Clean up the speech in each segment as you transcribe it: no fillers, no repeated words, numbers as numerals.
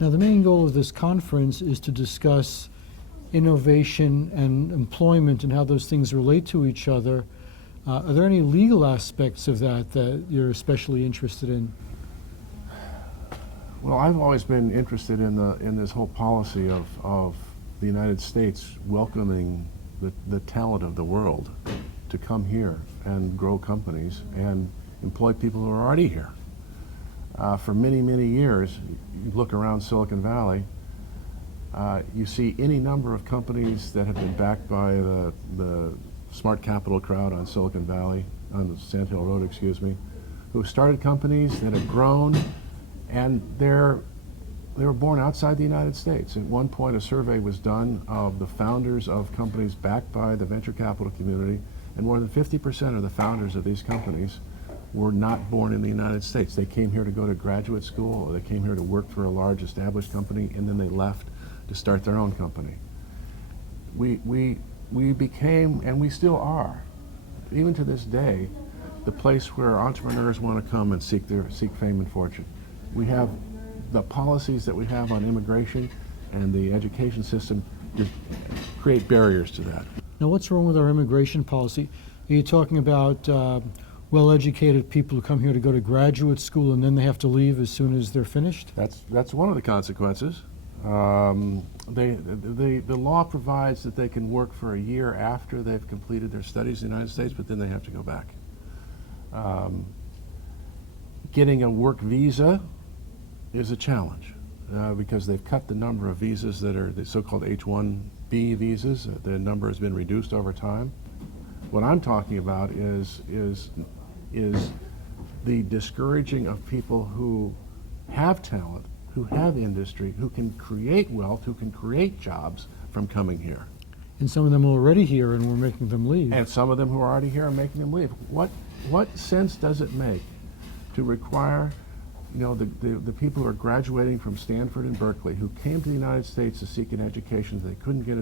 Now, the main goal of this conference is to discuss innovation and employment and how those things relate to each other. Are there any legal aspects of that that you're especially interested in? Well, I've always been interested in this whole policy of the United States welcoming the talent of the world to come here and grow companies and employ people who are already here. For many, many years, you look around Silicon Valley, you see any number of companies that have been backed by the smart capital crowd on Silicon Valley, on Sand Hill Road, excuse me, who started companies that have grown, and they were born outside the United States. At one point, a survey was done of the founders of companies backed by the venture capital community, and more than 50% of the founders of these companies were not born in the United States. They came here to go to graduate school, or they came here to work for a large established company, and then they left to start their own company. We became, and we still are, even to this day, the place where entrepreneurs want to come and seek fame and fortune. We have the policies that we have on immigration and the education system just create barriers to that. Now, what's wrong with our immigration policy? Are you talking about well-educated people who come here to go to graduate school and then they have to leave as soon as they're finished? That's one of the consequences. The law provides that they can work for a year after they've completed their studies in the United States, but then they have to go back. Getting a work visa is a challenge because they've cut the number of visas that are the so-called H-1B visas. The number has been reduced over time. What I'm talking about is the discouraging of people who have talent, who have industry, who can create wealth, who can create jobs from coming here. And some of them are already here and we're making them leave. And some of them who are already here are making them leave. What sense does it make to require, the people who are graduating from Stanford and Berkeley, who came to the United States to seek an education that they couldn't get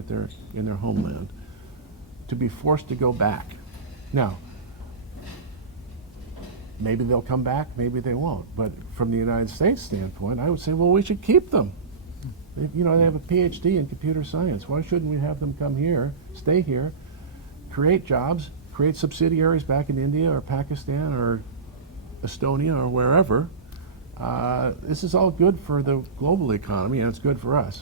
in their homeland, to be forced to go back? Now, maybe they'll come back, maybe they won't. But from the United States standpoint, I would say, well, we should keep them. They have a PhD in computer science. Why shouldn't we have them come here, stay here, create jobs, create subsidiaries back in India or Pakistan or Estonia or wherever? This is all good for the global economy, and it's good for us.